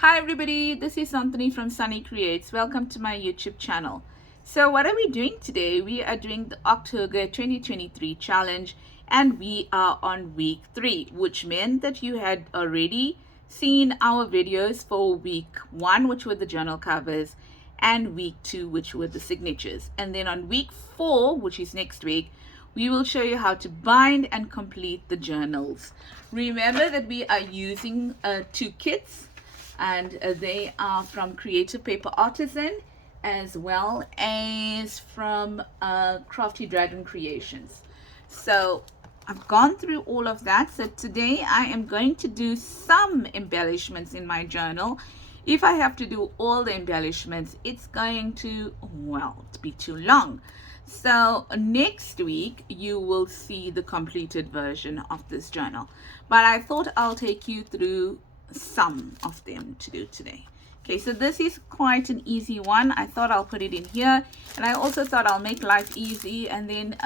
Hi everybody, this is Santhini from Sannie Creates. Welcome to my YouTube channel. So what are we doing today? We are doing the OctHygge 2023 challenge and we are on week 3, which meant that you had already seen our videos for week 1, which were the journal covers, and week 2, which were the signatures. And then on week 4, which is next week, we will show you how to bind and complete the journals. Remember that we are using 2 kits, and they are from Creative Paper Artisan as well as from Crafty Dragon Creations. So I've gone through all of that. So today I am going to do some embellishments in my journal. If I have to do all the embellishments, it's going to, well, be too long. So next week you will see the completed version of this journal, but I thought I'll take you through some of them to do today. Okay, so this is quite an easy one. I thought I'll put it in here, and I also thought I'll make life easy. And then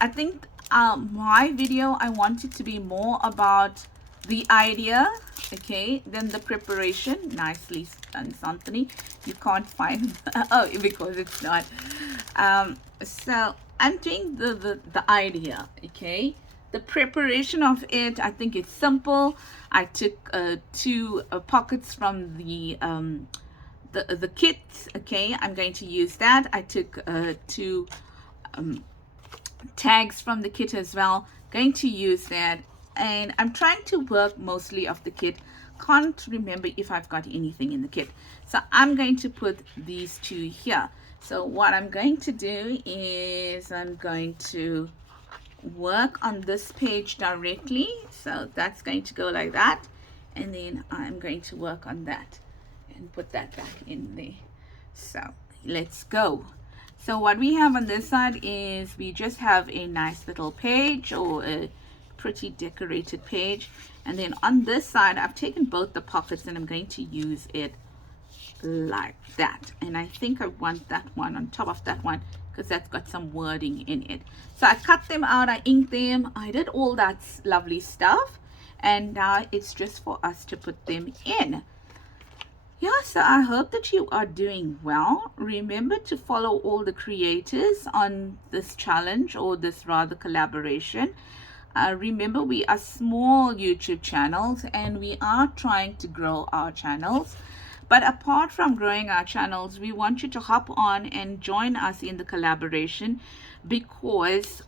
I think my video, I want it to be more about the idea, okay, then the preparation. Nicely done, Santhini. You can't find oh, because it's not. So I'm doing the idea, okay. The preparation of it, I think it's simple. I took 2 pockets from the kit, okay. I'm going to use that. I took 2 tags from the kit as well, going to use that. And I'm trying to work mostly off the kit. Can't remember if I've got anything in the kit, so I'm going to put these 2 here. So what I'm going to do is I'm going to work on this page directly, so that's going to go like that, and then I'm going to work on that and put that back in there. So let's go. So what we have on this side is we just have a nice little page, or a pretty decorated page, and then on this side I've taken both the pockets and I'm going to use it like that. And I think I want that one on top of that one because that's got some wording in it. So I cut them out, I inked them, I did all that lovely stuff, and now it's just for us to put them in. Yeah, so I hope that you are doing well. Remember to follow all the creators on this challenge, or this rather collaboration. Remember, we are small YouTube channels and we are trying to grow our channels. But apart from growing our channels, we want you to hop on and join us in the collaboration, because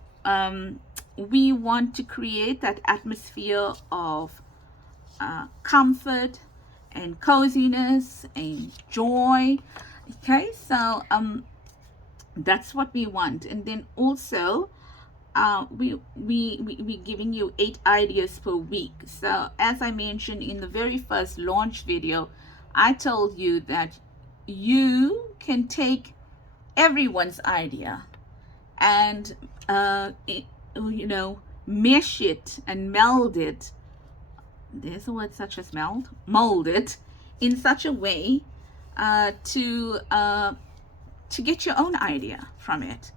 we want to create that atmosphere of comfort and coziness and joy. Okay, so that's what we want. And then also we giving you 8 ideas per week. So as I mentioned in the very first launch video, I told you that you can take everyone's idea and mesh it and meld it. There's a word such as meld. Mold it in such a way to get your own idea from it,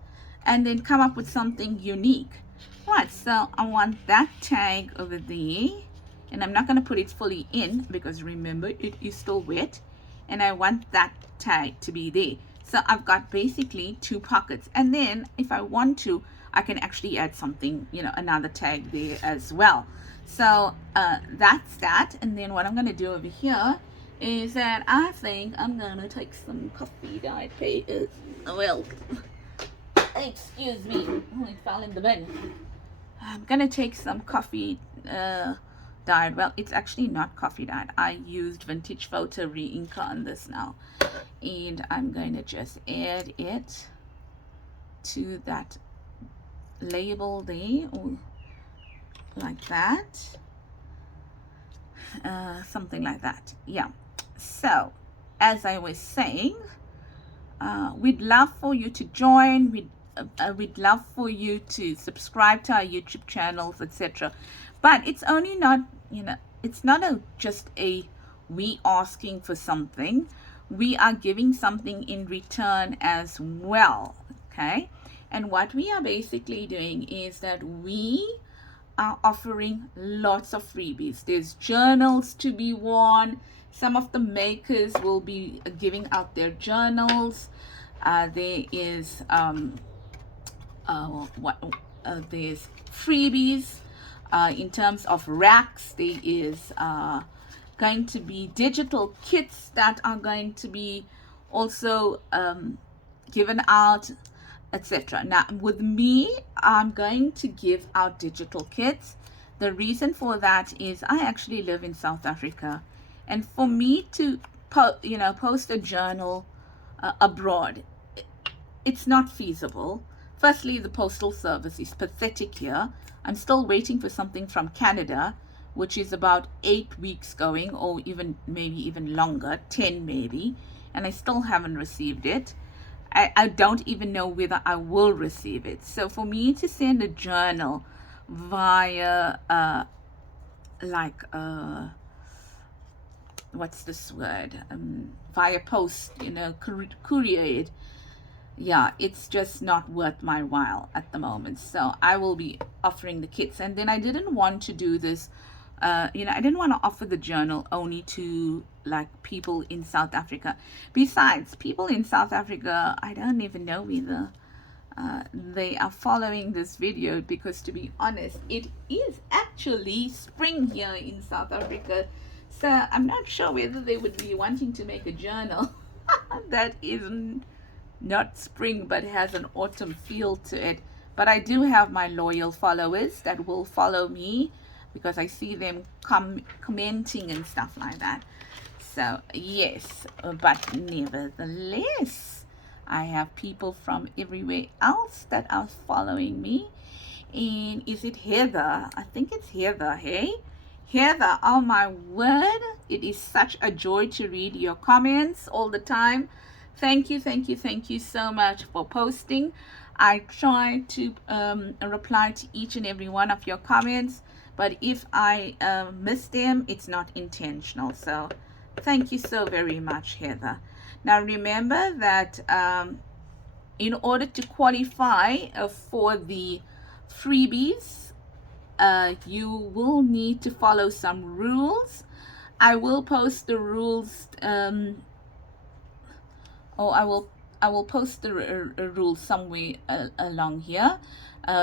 and then come up with something unique. Right, so I want that tag over there, and I'm not going to put it fully in because remember, it is still wet, and I want that tag to be there. So I've got basically 2 pockets, and then if I want to, I can actually add something, another tag there as well. So that's that. And then what I'm going to do over here is that I think I'm going to take some coffee dyed paper. Well, excuse me, it fell in the bin. I'm going to take some coffee dyed, well, it's actually not coffee dyed. I used vintage photo re-inker on this now, and I'm going to just add it to that label there, or like that, something like that. Yeah, so as I was saying, we'd love for you to join. We'd love for you to subscribe to our YouTube channels, etc. But it's only not, it's not just a we asking for something. We are giving something in return as well, okay? And what we are basically doing is that we are offering lots of freebies. There's journals to be won. Some of the makers will be giving out their journals. There is there's freebies in terms of racks. There is going to be digital kits that are going to be also given out, etc. Now with me, I'm going to give out digital kits. The reason for that is I actually live in South Africa, and for me to post a journal abroad, it's not feasible. Firstly, the postal service is pathetic here. I'm still waiting for something from Canada, which is about 8 weeks going, or maybe even longer, 10 maybe, and I still haven't received it. I don't even know whether I will receive it. So for me to send a journal via what's this word, via post, courier it, yeah, it's just not worth my while at the moment. So I will be offering the kits. And then I didn't want to do this, I didn't want to offer the journal only to like people in South Africa. Besides, people in South Africa, I don't even know whether they are following this video, because to be honest, it is actually spring here in South Africa. So I'm not sure whether they would be wanting to make a journal that isn't not spring but has an autumn feel to it. But I do have my loyal followers that will follow me, because I see them commenting and stuff like that. So yes, but nevertheless, I have people from everywhere else that are following me. And is it Heather? I think it's Heather. Hey Heather, oh my word, it is such a joy to read your comments all the time. Thank you so much for posting. I try to reply to each and every one of your comments, but if I miss them, it's not intentional. So thank you so very much, Heather. Now remember that in order to qualify for the freebies, you will need to follow some rules. I will post the rules. I will post the rules somewhere along here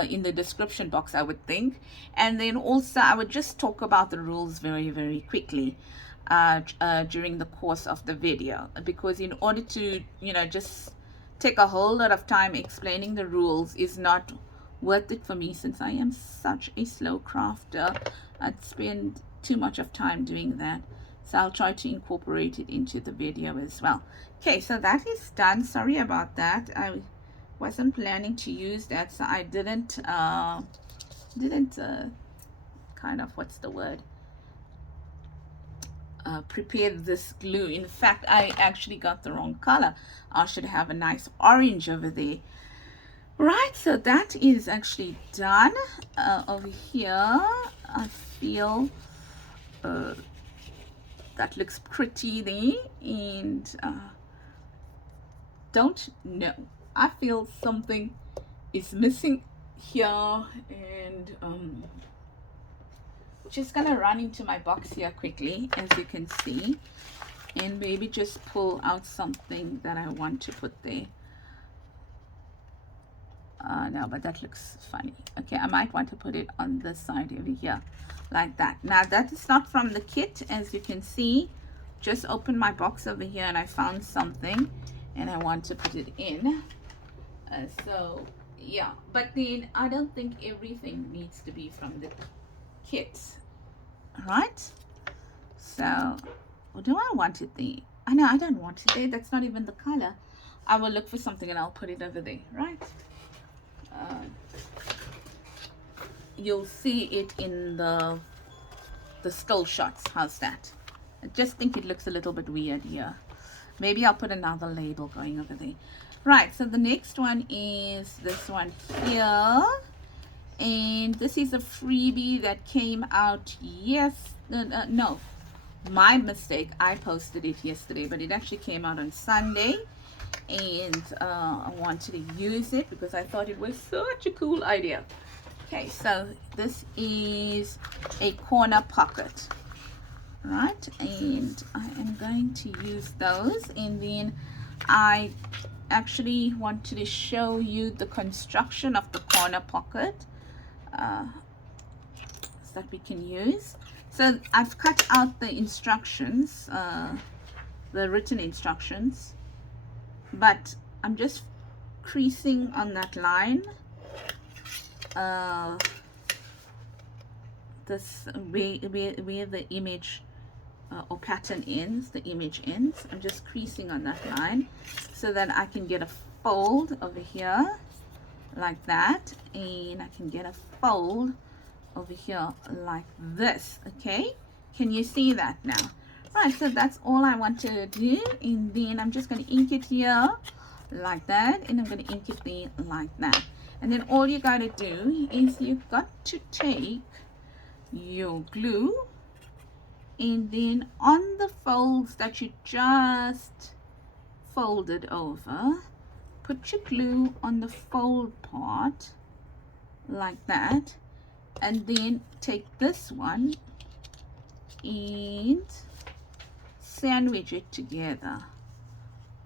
in the description box, I would think. And then also I would just talk about the rules very quickly during the course of the video, because in order to just take a whole lot of time explaining the rules is not worth it for me, since I am such a slow crafter. I'd spend too much of time doing that. So I'll try to incorporate it into the video as well. Okay, so that is done. Sorry about that. I wasn't planning to use that, so I didn't kind of, what's the word, prepare this glue. In fact, I actually got the wrong color. I should have a nice orange over there. Right, so that is actually done. Over here, I feel that looks pretty there, and don't know, I feel something is missing here, and just gonna run into my box here quickly, as you can see, and maybe just pull out something that I want to put there. No, but that looks funny. Okay, I might want to put it on this side over here, like that. Now that is not from the kit, as you can see. Just opened my box over here and I found something and I want to put it in. So yeah, but then I don't think everything needs to be from the kit, right? So, or do I want it there? I know I don't want it there. That's not even the color. I will look for something and I'll put it over there, right? You'll see it in the still shots. How's that? I just think it looks a little bit weird here. Maybe I'll put another label going over there. Right, so the next one is this one here, and this is a freebie that came out no, my mistake, I posted it yesterday, but it actually came out on Sunday. And I wanted to use it because I thought it was such a cool idea. Okay, so this is a corner pocket, right? And I am going to use those, and then I actually wanted to show you the construction of the corner pocket that we can use. So I've cut out the instructions, the written instructions, but I'm just creasing on that line, this where the image or pattern ends, the image ends. I'm just creasing on that line so that I can get a fold over here like that, and I can get a fold over here like this. Okay, can you see that now? Right, so that's all I wanted to do, and then I'm just going to ink it here like that, and I'm going to ink it there like that. And then all you got to do is you've got to take your glue, and then on the folds that you just folded over, put your glue on the fold part like that, and then take this one and sandwich it together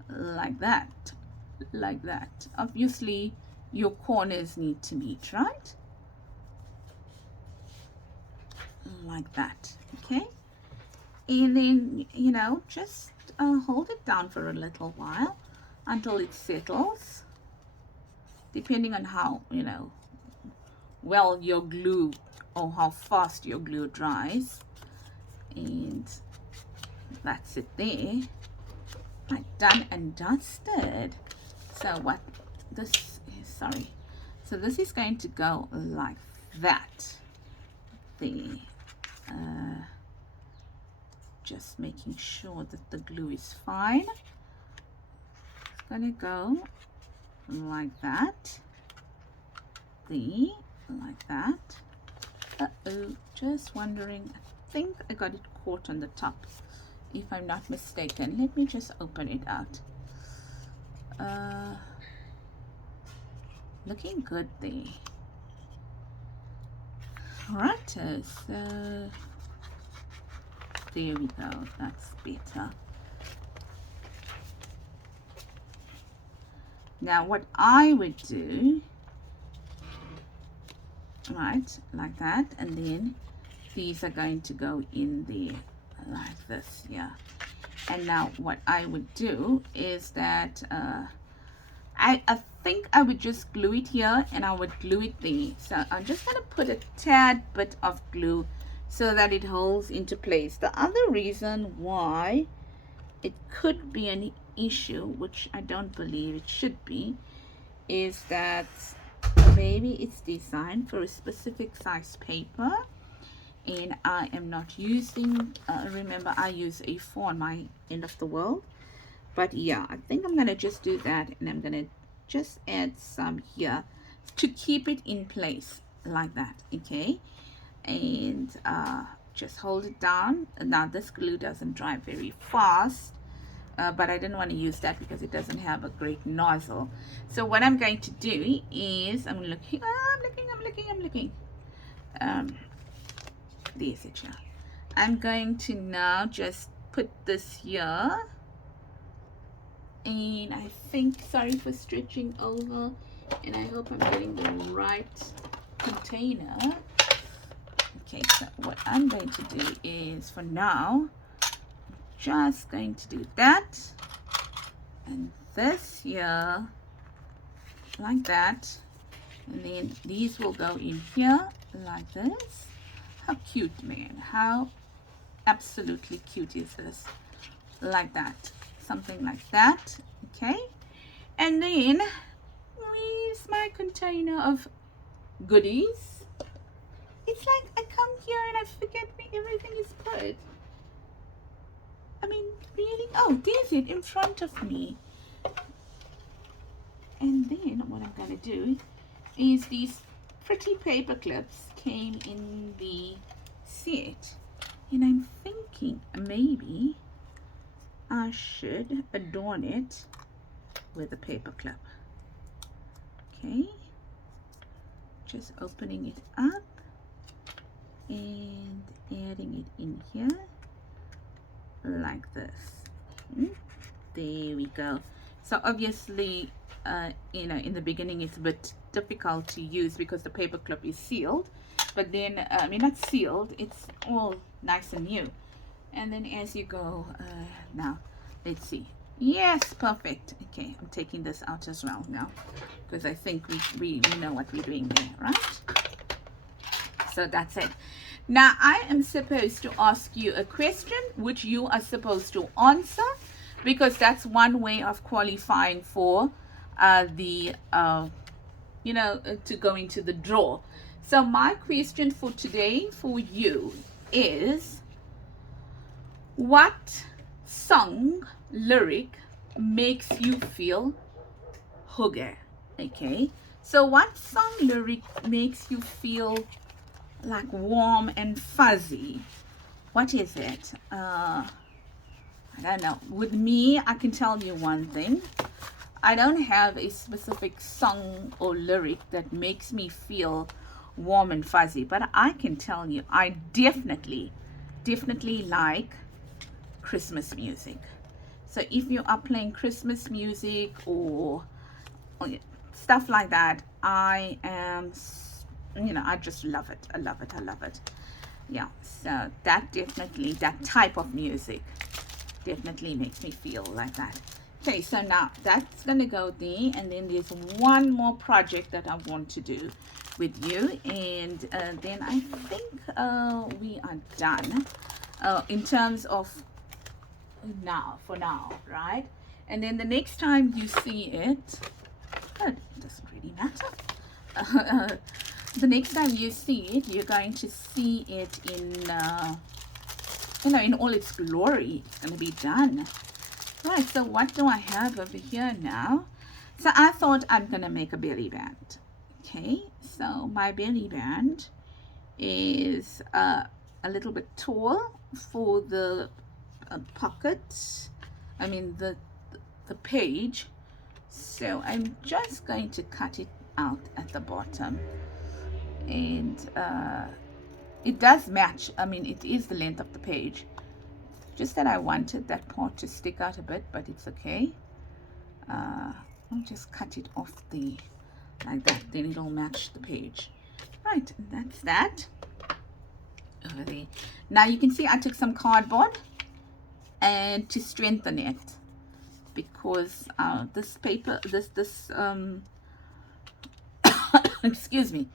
like that, like that. Obviously your corners need to meet, right? Like that. Okay, and then, you know, just hold it down for a little while until it settles, depending on how, you know, well your glue or how fast your glue dries. And that's it there, like done and dusted. So what this is, sorry, so this is going to go like that there. Just making sure that the glue is fine. It's gonna go like that there, like that. Uh-oh, just wondering, I think I got it caught on the top, if I'm not mistaken. Let me just open it out. Looking good there. Alright, so there we go, that's better. Now what I would do, right, like that, and then these are going to go in there like this, yeah. And now what I would do is that I think I would just glue it here, and I would glue it there. So I'm just going to put a tad bit of glue so that it holds into place. The other reason why it could be an issue, which I don't believe it should be, is that maybe it's designed for a specific size paper, and I am not using, remember I use A4 on my end of the world. But yeah, I think I'm gonna just do that, and I'm gonna just add some here to keep it in place like that. Okay, and just hold it down. Now this glue doesn't dry very fast, but I didn't want to use that because it doesn't have a great nozzle. So what I'm going to do is I'm looking, there's it here. I'm going to now just put this here, and I think, sorry for stretching over, and I hope I'm getting the right container. Okay, so what I'm going to do is, for now, just going to do that, and this here like that, and then these will go in here like this. How cute, man, how absolutely cute is this? Like that, something like that. Okay, and then where's my container of goodies? It's like I come here and I forget where everything is put. I mean, really? Oh, there's it in front of me. And then what I'm gonna do is these pretty paper clips came in the set, and I'm thinking maybe I should adorn it with a paper clip. Okay, just opening it up and adding it in here like this. There we go. So obviously, you know, in the beginning it's a bit difficult to use because the paper clip is sealed, but then I mean, not sealed, it's all nice and new. And then as you go, now let's see. Yes, perfect. Okay, I'm taking this out as well now because I think we know what we're doing there, right? So that's it. Now I am supposed to ask you a question which you are supposed to answer, because that's one way of qualifying for the you know, to go into the draw. So my question for today for you is, what song lyric makes you feel hygge? Okay, so what song lyric makes you feel like warm and fuzzy? What is it? I don't know. With me, I can tell you one thing. I don't have a specific song or lyric that makes me feel warm and fuzzy, but I can tell you I definitely like Christmas music. So if you are playing Christmas music or stuff like that, I am, you know, I just love it. I love it. I love it. Yeah, so that definitely, that type of music definitely makes me feel like that. Okay, so now that's gonna go there, and then there's one more project that I want to do with you, and then I think we are done in terms of for now, right? And then the next time you see it, it doesn't really matter. The next time you see it, you're going to see it in you know, in all its glory. It's going to be done. Right, so what do I have over here now? So I thought I'm going to make a belly band. Okay, so my belly band is a little bit tall for the pocket, I mean the page. So I'm just going to cut it out at the bottom, and it does match. I mean, it is the length of the page, just that I wanted that part to stick out a bit, but it's okay. I'll just cut it off like that, then it'll match the page. Right, and that's that over there. Now you can see I took some cardboard and to strengthen it, because this paper, excuse me,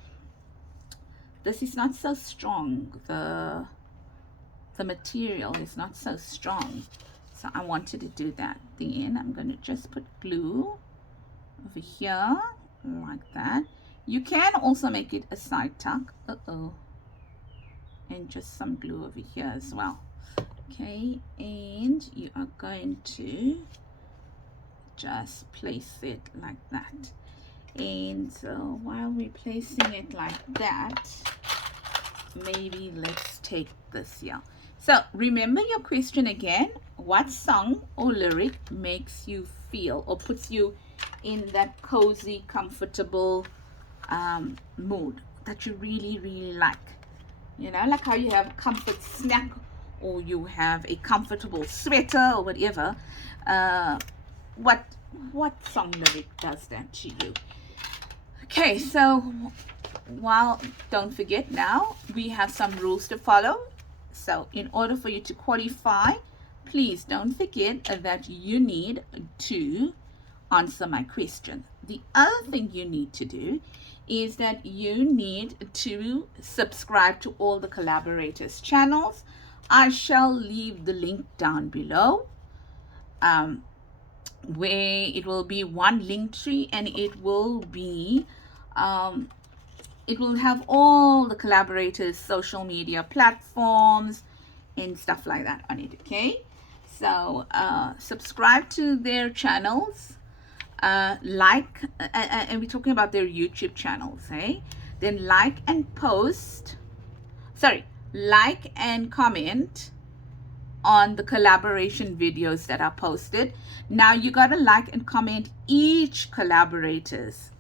this is not so strong. The material is not so strong, so I wanted to do that. Then I'm going to just put glue over here like that. You can also make it a side tuck, and just some glue over here as well. Okay, and you are going to just place it like that. And so while we're placing it like that, maybe let's take this here. So remember your question again. What song or lyric makes you feel or puts you in that cozy, comfortable mood that you really like? You know, like how you have comfort snack, or you have a comfortable sweater or whatever. What song lyric does that to you? Okay, so don't forget, now we have some rules to follow. So in order for you to qualify, please don't forget that you need to answer my question. The other thing you need to do is that you need to subscribe to all the collaborators channels. I shall leave the link down below, where it will be one link tree, and it will be it will have all the collaborators' social media platforms and stuff like that on it. Okay, so subscribe to their channels, like, and we're talking about their YouTube channels, eh? Then like and comment on the collaboration videos that are posted. Now you got to like and comment each collaborators,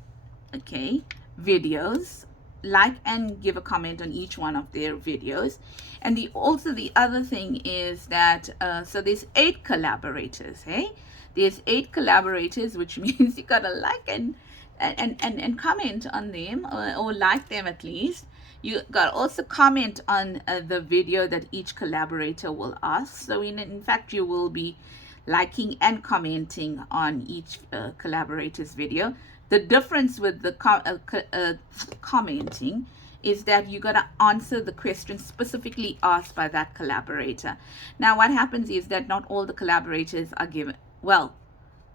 okay, videos like and give a comment on each one of their videos. And also the other thing is that so there's 8 collaborators. Hey, there's 8 collaborators, which means you gotta like and comment on them, or like them at least. You got also comment on the video that each collaborator will ask. So in fact, you will be liking and commenting on each collaborator's video. The difference with the commenting is that you got to answer the question specifically asked by that collaborator. Now, what happens is that not all the collaborators are given, well,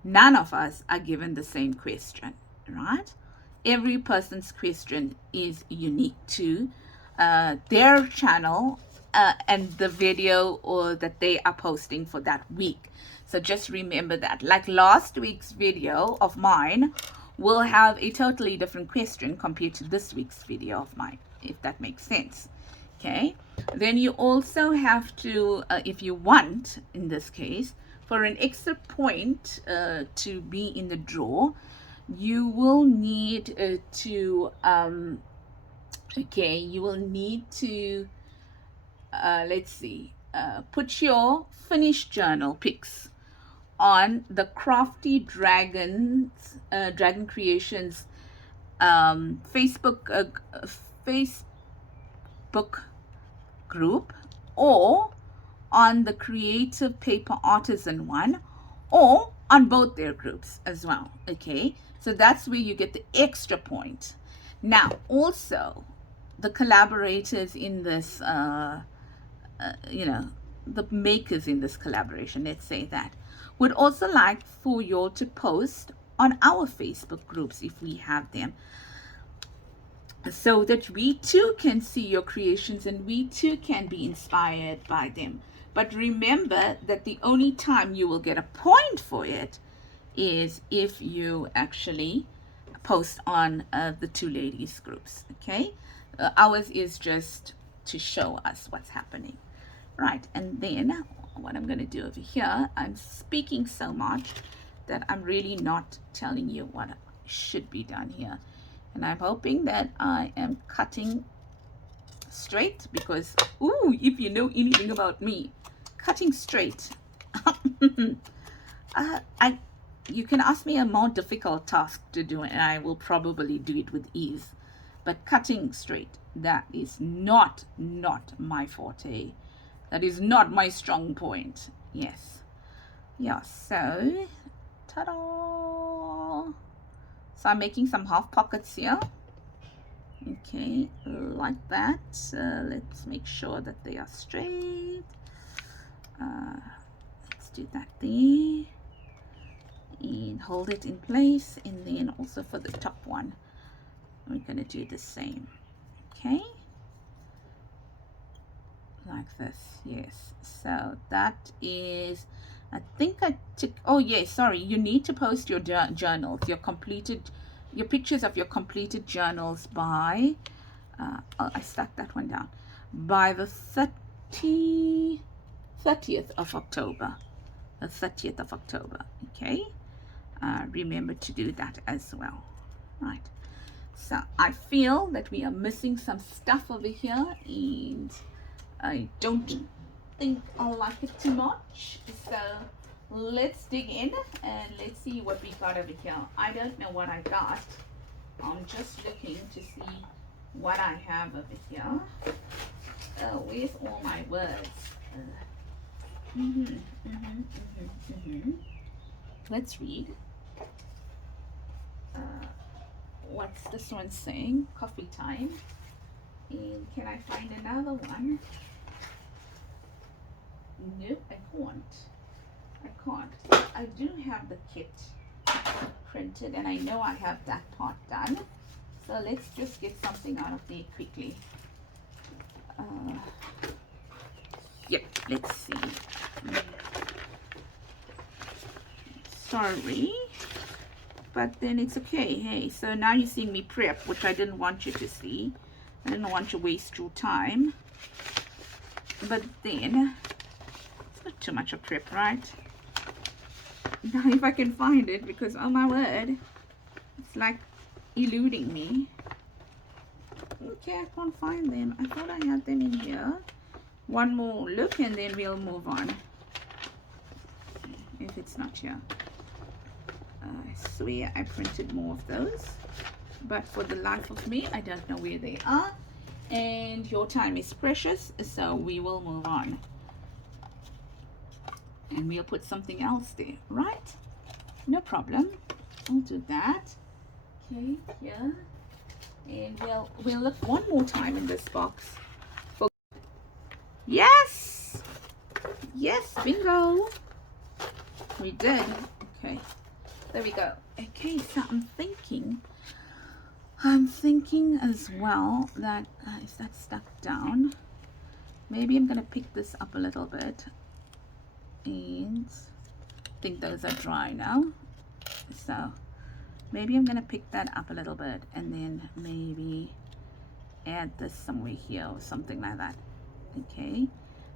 none of us are given the same question, right? Every person's question is unique to their channel and the video or that they are posting for that week. So just remember that. Like last week's video of mine will have a totally different question compared to this week's video of mine, if that makes sense. Okay, then you also have to, if you want, in this case, for an extra point to be in the draw, you will need to let's see, put your finished journal pics on the Crafty Dragon Creations Facebook group, or on the Creative Paper Artisan one, or on both their groups as well. Okay, so that's where you get the extra point. Now also the collaborators in this the makers in this collaboration, let's say that, would also like for you to post on our Facebook groups if we have them, so that we too can see your creations and we too can be inspired by them. But remember that the only time you will get a point for it is if you actually post on the 2 ladies groups. Okay, ours is just to show us what's happening, right? And then what I'm going to do over here, I'm speaking so much that I'm really not telling you what should be done here. And I'm hoping that I am cutting straight, because if you know anything about me, cutting straight you can ask me a more difficult task to do and I will probably do it with ease, but cutting straight, that is not my forte. That is not my strong point. Yes. Yeah, so ta-da! So I'm making some half pockets here. Okay, like that. Let's make sure that they are straight. Let's do that there. And hold it in place. And then also for the top one, we're going to do the same. Okay. Like this, yes. So that is, I think I took, oh yeah, sorry, you need to post your journals, your pictures of your completed journals by, I stuck that one down, by the 30th of October, the 30th of October, okay? Remember to do that as well, right? So I feel that we are missing some stuff over here, and I don't think I like it too much. So let's dig in and let's see what we got over here. I don't know what I got. I'm just looking to see what I have over here. Where's all my words? Let's read. What's this one saying? Coffee time. And can I find another one? Nope, I can't. I do have the kit printed and I know I have that part done. So let's just get something out of there quickly. Yep, let's see. Sorry, but then it's okay. Hey, so now you're seeing me prep, which I didn't want you to see. I didn't want to waste your time. But then it's not too much of prep, right? Now if I can find it, because oh my word, it's like eluding me. Okay, I can't find them. I thought I had them in here. One more look and then we'll move on. If it's not here. I swear I printed more of those. But for the life of me, I don't know where they are. And your time is precious, so we will move on. And we'll put something else there, right? No problem. I'll do that. Okay, here. And we'll look one more time in this box. Yes! Yes, bingo! We did. Okay, there we go. Okay, so I'm thinking as well that, is that stuck down? Maybe I'm gonna pick this up a little bit. And I think those are dry now. So maybe I'm gonna pick that up a little bit and then maybe add this somewhere here or something like that. Okay,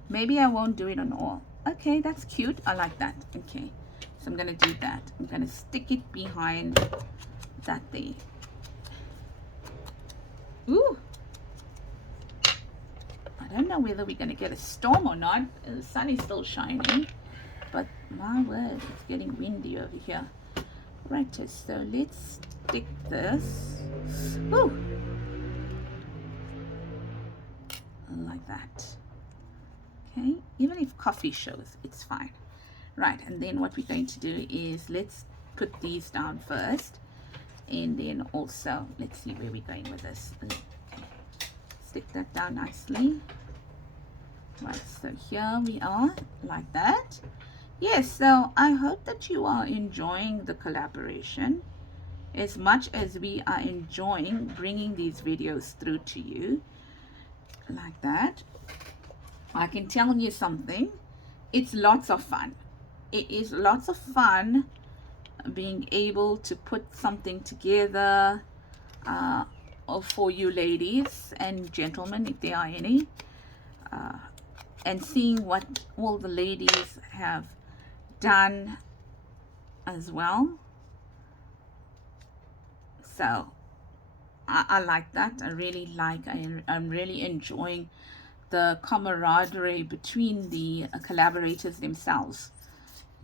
maybe I won't do it on all. Okay, that's cute. I like that. Okay, so I'm gonna do that. I'm gonna stick it behind that there. Ooh, I don't know whether we're gonna get a storm or not. The sun is still shining, but my word, it's getting windy over here. Right, so let's stick this. Ooh, like that. Okay, even if coffee shows, it's fine. Right, and then what we're going to do is let's put these down first, and then also let's see where we're going with this. Okay, stick that down nicely. Right, so here we are, like that. Yes, so I hope that you are enjoying the collaboration as much as we are enjoying bringing these videos through to you, like that. I can tell you something, it's lots of fun. It is lots of fun being able to put something together for you ladies and gentlemen, if there are any, and seeing what all the ladies have done as well. So I like that. I really like, I'm really enjoying the camaraderie between the collaborators themselves.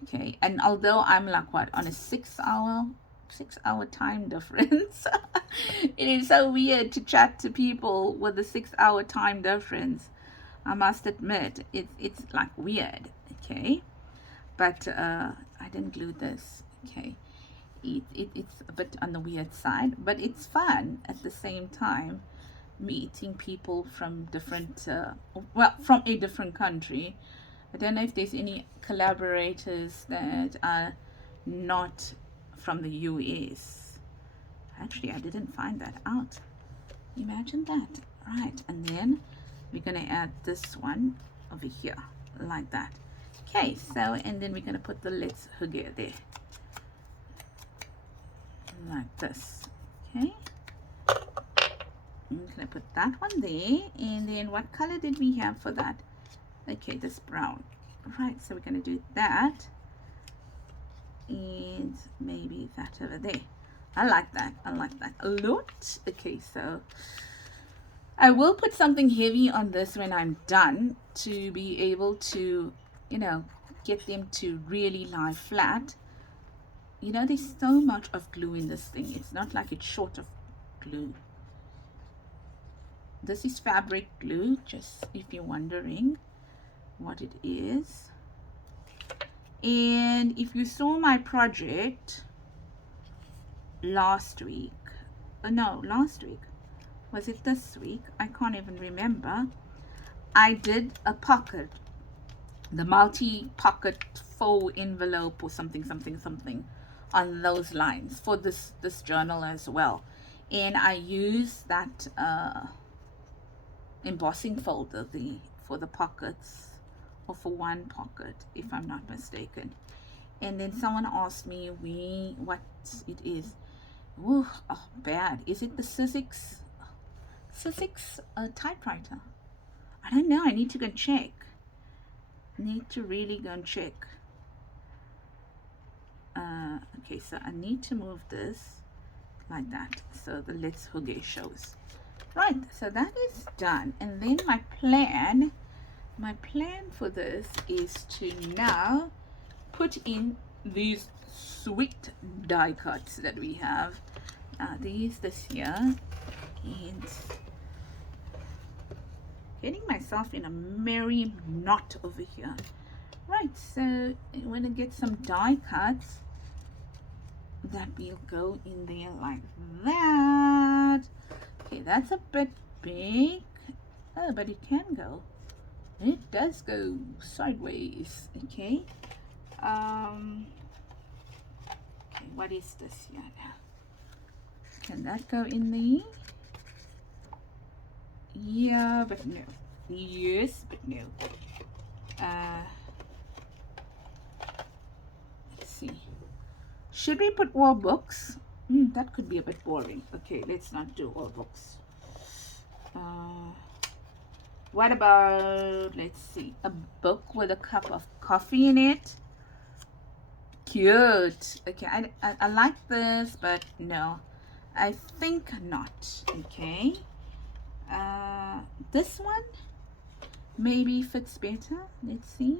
Okay, and although I'm like what, on a 6 hour time difference, it is so weird to chat to people with a 6 hour time difference. I must admit, it's like weird. Okay, but I didn't glue this. Okay, it's a bit on the weird side, but it's fun at the same time, meeting people from different well, from a different country. I don't know if there's any collaborators that are not from the US. Actually, I didn't find that out. Imagine that. Right, and then we're gonna add this one over here, like that. Okay, so, and then we're gonna put the Let's Hygge there, like this. Okay, I'm gonna put that one there, and then what color did we have for that? Okay, this brown. Right, so we're going to do that, and maybe that over there. I like that. I like that a lot. Okay, so I will put something heavy on this when I'm done to be able to, you know, get them to really lie flat. You know, there's so much of glue in this thing. It's not like it's short of glue. This is fabric glue, just if you're wondering what it is. And if you saw my project last week, last week, was it this week? I can't even remember. I did a pocket, the multi-pocket faux envelope or something on those lines for this journal as well, and I use that embossing folder for the pockets, or for one pocket if I'm not mistaken. And then someone asked me what it is. Ooh, oh, bad. Is it the Sizzix typewriter? I don't know. I need to go and check. Need to really go and check. Okay, so I need to move this like that so the Let's Hygge shows. Right, so that is done. And then my plan for this is to now put in these sweet die cuts that we have. These this year, and getting myself in a merry knot over here. Right, so I want to get some die cuts that will go in there like that. Okay, that's a bit big. Oh, but it can go. It does go sideways. Okay. Okay, what is this here now? Can that go in there? Yeah, but no. Yes, but no. Let's see. Should we put all books? That could be a bit boring. Okay, let's not do all books. What about, let's see, a book with a cup of coffee in it? Cute. Okay, I like this, but no, I think not. Okay. This one maybe fits better. Let's see.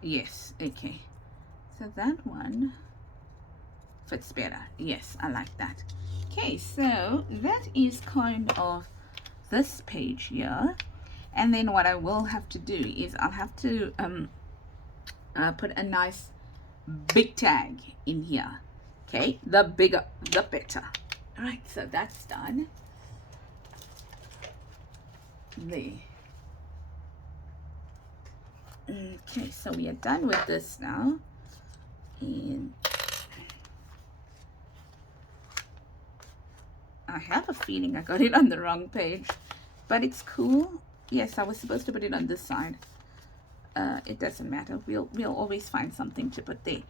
Yes, okay. So that one fits better. Yes, I like that. Okay, so that is kind of this page here. And then what I will have to do is I'll have to put a nice big tag in here. Okay, the bigger the better. All right, so that's done. There. Okay, so we are done with this now. And I have a feeling I got it on the wrong page, but it's cool. Yes, I was supposed to put it on this side. It doesn't matter. We'll always find something to put there.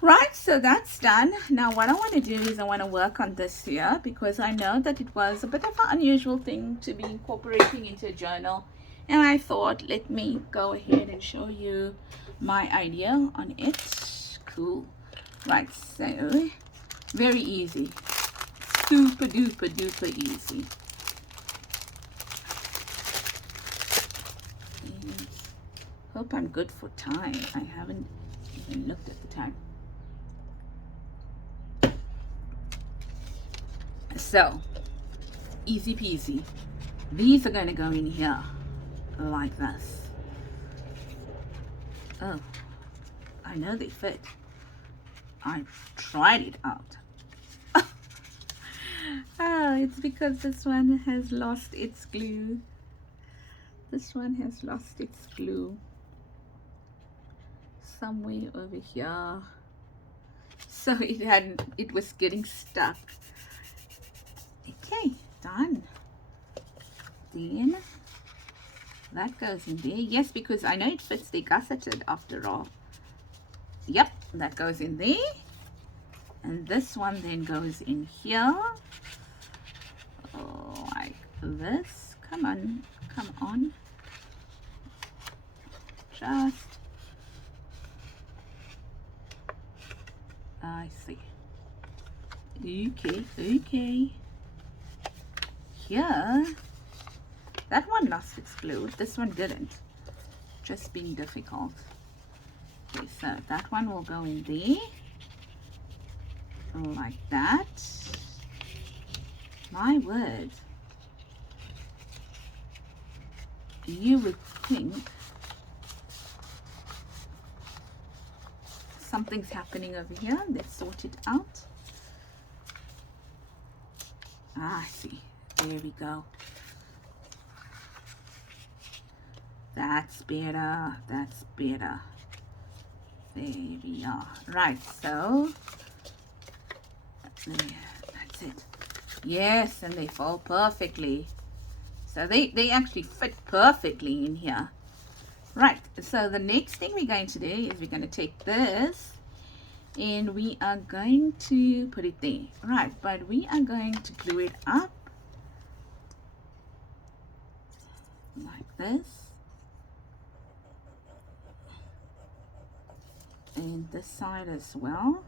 Right, so that's done. Now what I want to do is I want to work on this here, because I know that it was a bit of an unusual thing to be incorporating into a journal, and I thought, let me go ahead and show you my idea on it. Cool. Right, so very easy, super duper duper easy. And hope I'm good for time. I haven't even looked at the time. So easy peasy. These are going to go in here like this. Oh, I know they fit. I tried it out. Oh, it's because this one has lost its glue. This one has lost its glue somewhere over here. So it was getting stuck. Okay, done. Then that goes in there. Yes, because I know it fits the gusseted after all. Yep, that goes in there. And this one then goes in here. Oh, like this. Come on, come on. Just. I see. Okay, okay. Here, that one lost its glue. This one didn't. Just being difficult. Okay, so that one will go in there. Like that. My word. You would think something's happening over here. Let's sort it out. Ah, I see. There we go. That's better. That's better. There we are. Right, so there, that's it. Yes, and they fall perfectly. So they actually fit perfectly in here. Right, so the next thing we're going to do is we're going to take this and we are going to put it there. Right, but we are going to glue it up like this. and this side as well,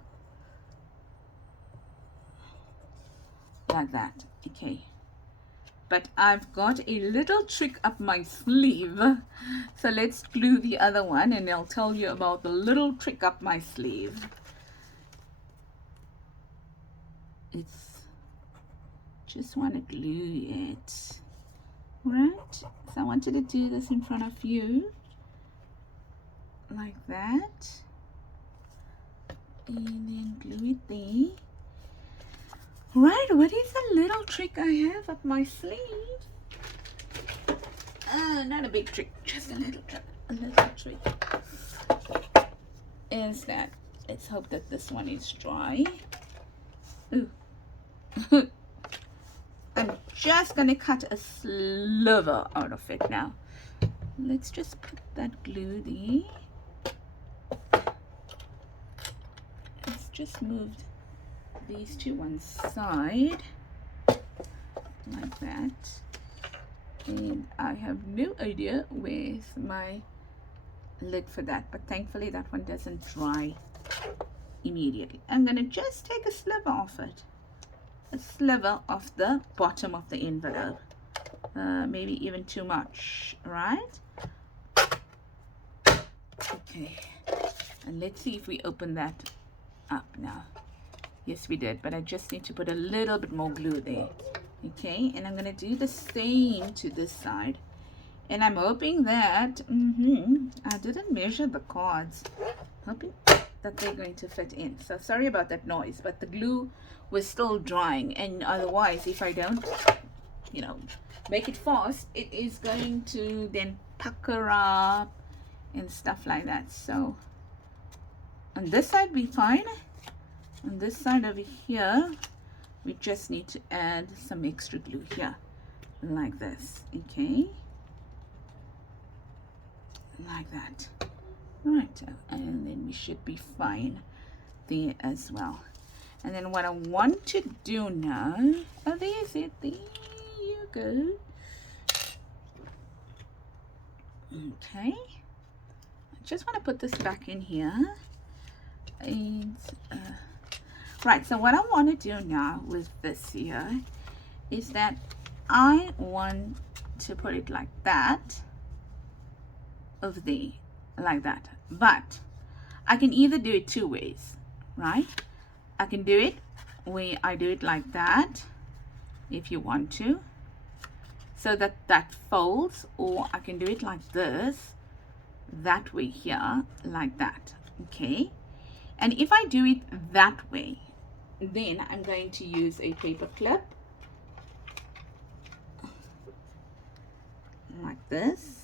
like that. Okay, but I've got a little trick up my sleeve, so let's glue the other one and I'll tell you about the little trick up my sleeve. It's just want to glue it, right? So I wanted to do this in front of you like that, and then glue it there. Right, what is a little trick I have up my sleeve? Not a big trick, just a little trick. A little trick is that, let's hope that this one is dry. Ooh. I'm just gonna cut a sliver out of it now. Let's just put that glue there. Let's just move these to one side like that, and I have no idea where's my lid for that, but thankfully that one doesn't dry immediately. I'm gonna just take a sliver off it, a sliver of the bottom of the envelope, maybe even too much, right? Okay, and let's see if we open that up now. Yes, we did, but I just need to put a little bit more glue there. Okay, and I'm gonna do the same to this side, and I'm hoping that I didn't measure the cards, hoping that they're going to fit in. So sorry about that noise, but the glue was still drying, and otherwise if I don't, you know, make it fast, it is going to then pucker up and stuff like that. So on this side be fine. On this side over here, we just need to add some extra glue here, like this. Okay, like that. Right, and then we should be fine there as well. And then what I want to do now, oh, there's it, there you go. Okay, I just want to put this back in here, and right, so what I want to do now with this here is that I want to put it like that over there, like that. But I can either do it two ways, right? I can do it where I do it like that, if you want to, so that that folds, or I can do it like this, that way here, like that. Okay, and if I do it that way, then I'm going to use a paper clip like this.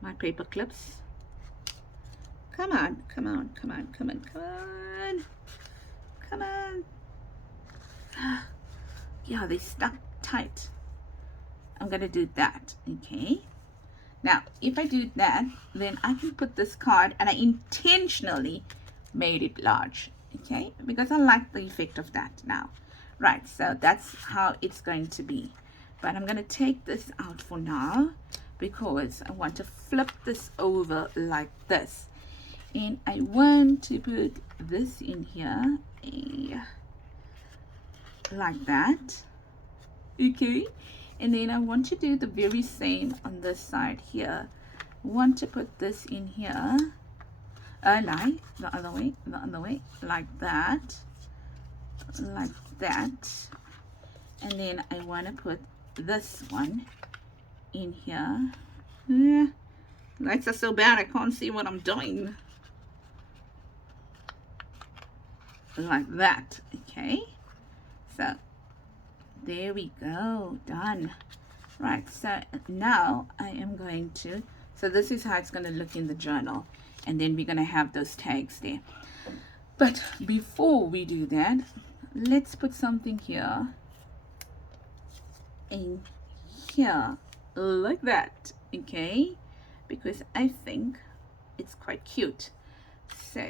My paper clips. Come on, come on, come on, come on, come on, come on. Yeah, they stuck tight. I'm gonna do that. Okay, now if I do that, then I can put this card, and I intentionally made it large, okay, because I like the effect of that now. Right, so that's how it's going to be. But I'm going to take this out for now because I want to flip this over like this, and I want to put this in here like that. Okay, and then I want to do the very same on this side here. I want to put this in here, like the other way, like that, and then I want to put this one in here. Lights are so bad I can't see what I'm doing. Like that. Okay, so there we go, done. Right, so now I am going to, so this is how it's going to look in the journal, and then we're going to have those tags there. But before we do that, let's put something here and here, like that. Okay, because I think it's quite cute. So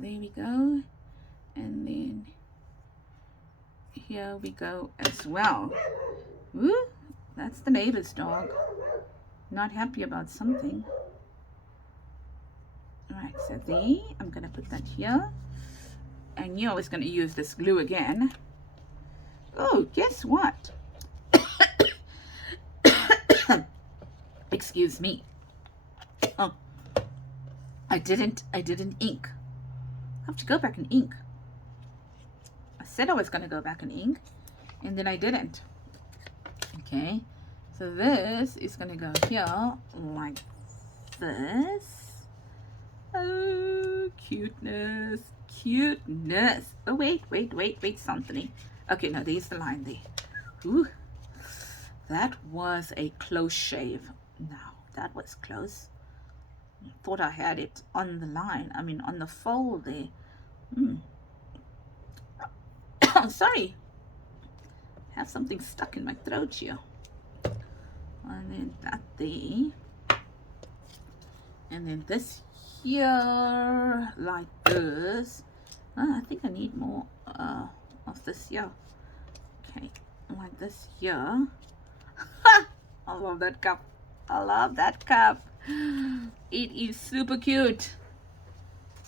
there we go, and then here we go as well. Ooh, that's the neighbor's dog. Not happy about something. Alright, so there, I'm going to put that here. I knew I was going to use this glue again. Oh, guess what? Excuse me. Oh, I didn't ink. I have to go back and ink. I said I was going to go back and ink, and then I didn't. Okay, so this is going to go here like this. Oh, cuteness, cuteness. Oh, wait, Santhini. Okay, no, there's the line there. Ooh, that was a close shave. Now, that was close. I thought I had it on the line. I mean, on the fold there. Oh, sorry. I have something stuck in my throat here. And then that there. And then this here, like this. I think I need more of this here. Okay, like this here. I love that cup. I love that cup. It is super cute.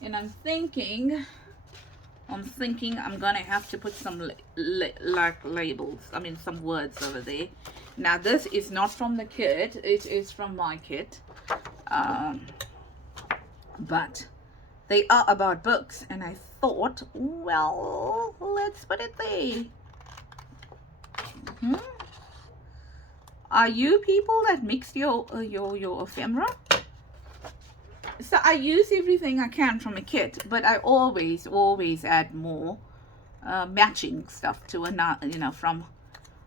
And I'm thinking I'm gonna have to put some like labels. I mean, some words over there. Now, this is not from the kit. It is from my kit. But they are about books, and I thought, well, let's put it there. Are you people that mix your ephemera? So I use everything I can from a kit, but I always add more matching stuff to another, you know, from,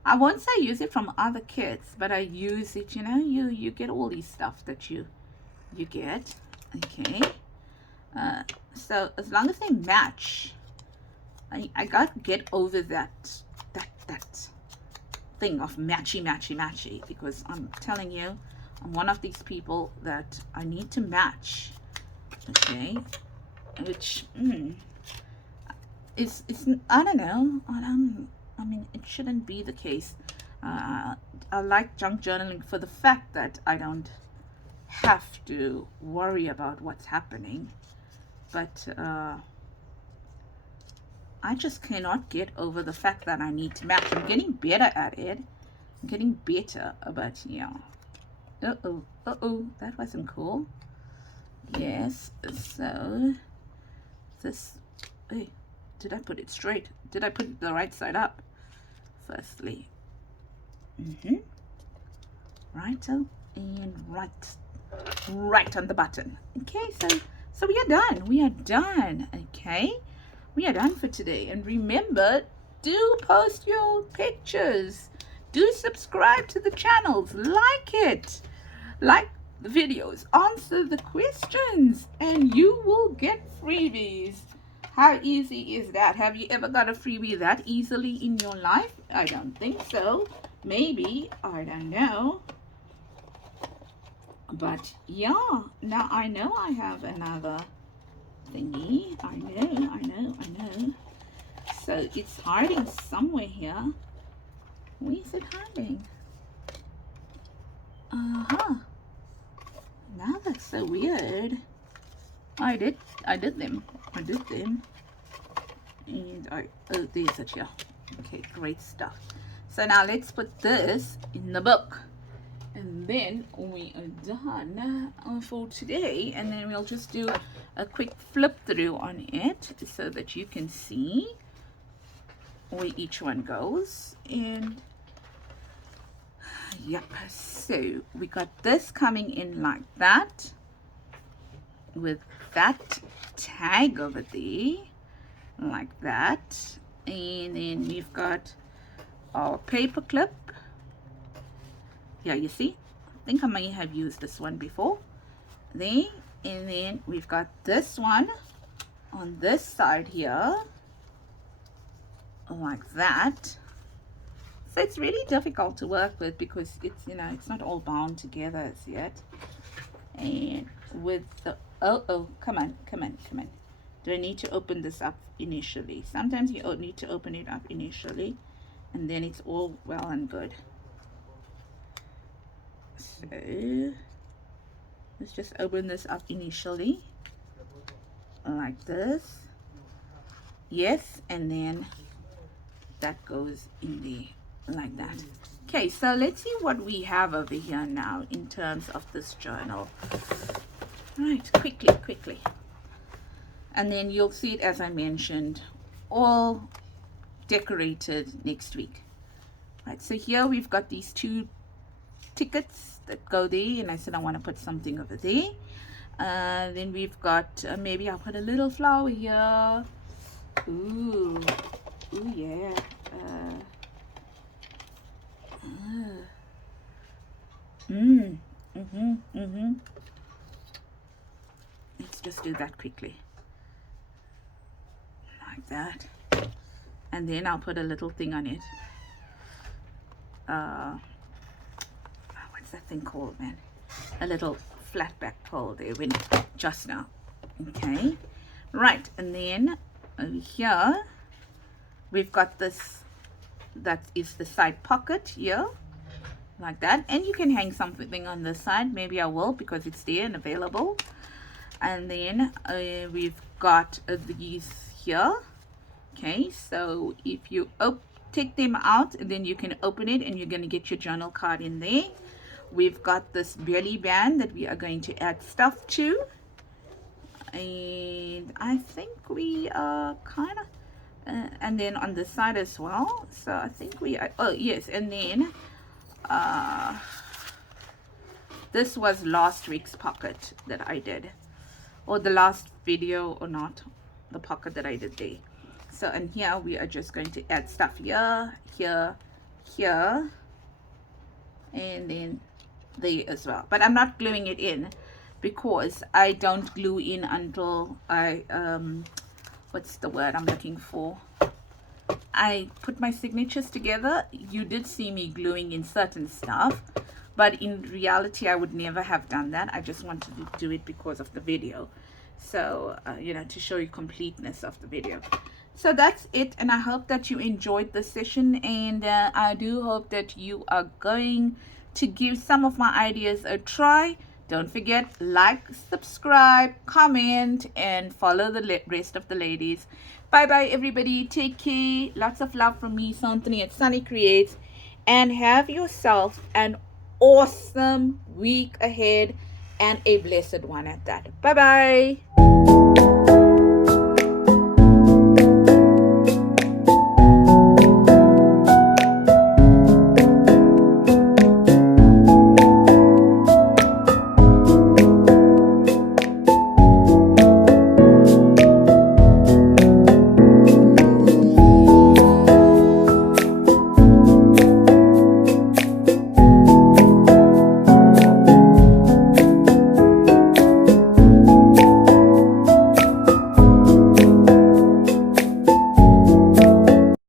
I won't say use it from other kits, but I use it, you know, you get all these stuff that you get. Okay, so as long as they match, I got to get over that thing of matchy, because I'm telling you, I'm one of these people that I need to match. Okay, which it's I don't know. I mean, it shouldn't be the case. I like junk journaling for the fact that I don't have to worry about what's happening, but I just cannot get over the fact that I need to match. I'm getting better at it. I'm getting better, but yeah. Uh-oh, that wasn't cool. Yes, so this, hey, did I put it straight? Did I put it the right side up? Firstly. Righto, and right on the button. Okay, so we are done. Okay, we are done for today. And remember, do post your pictures, do subscribe to the channels, like it, like the videos, answer the questions, and you will get freebies. How easy is that? Have you ever got a freebie that easily in your life? I don't think so. Maybe, I don't know. But yeah, now I know I have another thingy. I know. So it's hiding somewhere here. Where is it hiding? Now that's so weird. I did them. And oh, there's it here. Okay, great stuff. So now let's put this in the book. And then we are done for today. And then we'll just do a quick flip through on it so that you can see where each one goes. And yep, so we got this coming in like that, with that tag over there, like that. And then we've got our paper clip. Yeah, you see, I think I may have used this one before. There, and then we've got this one on this side here, like that. So it's really difficult to work with because it's, you know, it's not all bound together as yet. And with the, oh, come on. Do I need to open this up initially? Sometimes you need to open it up initially, and then it's all well and good. So let's just open this up initially like this. Yes, and then that goes in there like that. Okay, so let's see what we have over here now in terms of this journal. Right, quickly. And then you'll see it, as I mentioned, all decorated next week. Right, so here we've got these 2 tickets that go there, and I said I want to put something over there. Then we've got, maybe I'll put a little flower here. Ooh yeah. Let's just do that quickly. Like that. And then I'll put a little thing on it. What's that thing called, man? A little flat back pole there, just now. Okay. Right, and then over here we've got this, that is the side pocket here, like that. And you can hang something on this side. Maybe I will, because it's there and available. And then we've got these here. Okay, so if you take them out, and then you can open it, and you're going to get your journal card in there. We've got this belly band that we are going to add stuff to, and I think we are kind of and then on the side as well. So I think we are, oh yes, and then this was last week's pocket that I did, or the last video, or not, the pocket that I did there. So, and here we are just going to add stuff here, and then there as well. But I'm not gluing it in, because I don't glue in until I what's the word I'm looking for? I put my signatures together. You did see me gluing in certain stuff, but in reality I would never have done that. I just wanted to do it because of the video. So you know, to show you completeness of the video. So that's it, and I hope that you enjoyed this session, and I do hope that you are going to give some of my ideas a try. Don't forget, like, subscribe, comment, and follow the rest of the ladies. Bye bye everybody, take care, lots of love from me, Santhini-Sannie Creates, and have yourself an awesome week ahead, and a blessed one at that. Bye bye.